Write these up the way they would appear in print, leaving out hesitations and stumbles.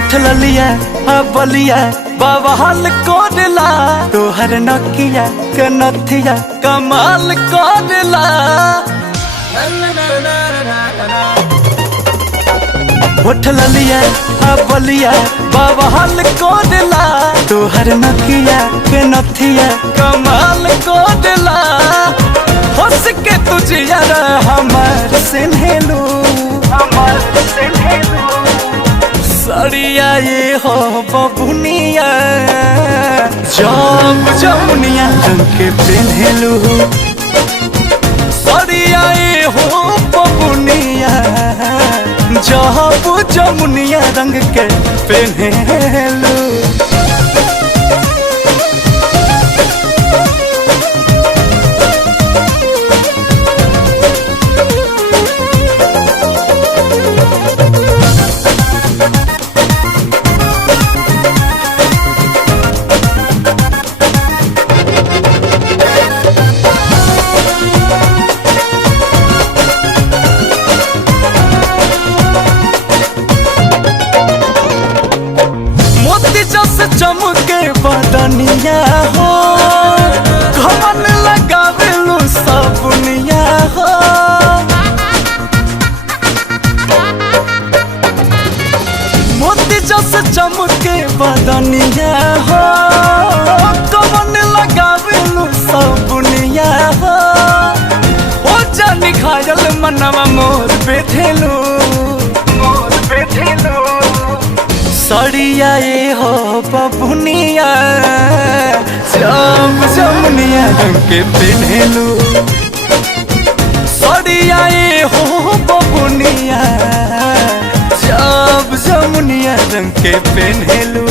होठ ललिया बलिया बवाल कोडला तोहर नकिया कनथिया कमाल कोडला। होठ ललिया बलिया बवाल कोडला तोहर नकिया कनथिया कमाल कोडला। हंस के तुझे यार हमार सिन्हेलू सड़िया ये हो बबुनिया जब जमुनिया रंग के पेन्हेलू। सड़िया ये हो बबुनिया जब जमुनिया रंग के पेन्हेलू। चमके बदनिया हो घमन लगावेलू सबनिया हो। मोती जस चमके बदनिया हो घमन लगावेलू सबनिया हो। ओ जानी घायल मनवा मोर बेठेलू सड़िया ये हो बबुनिया जब जमुनिया रंग के पेन्हेलू। सड़िया ये हो बबुनिया जब जमुनिया रंग के पेन्हेलू।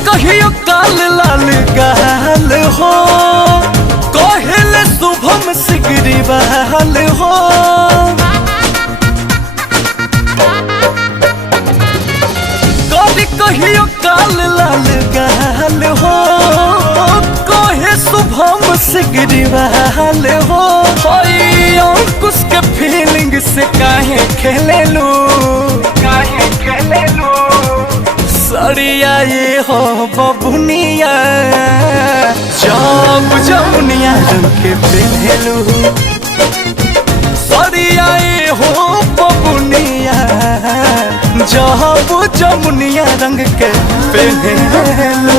कहियो काल लाल गाल हो कहले शुभम सिगरी बहाल हो। कहियो काल लाल गाल हो कहे शुभम सिगरी बहाल हो। अंकुश के फीलिंग से काहे खेलेलू सड़िया ये हो बबुनिया जब जमुनिया रंग के पेन्हेलू। सड़िया ये हो बबुनिया जब जमुनिया रंग के पेन्हेलू।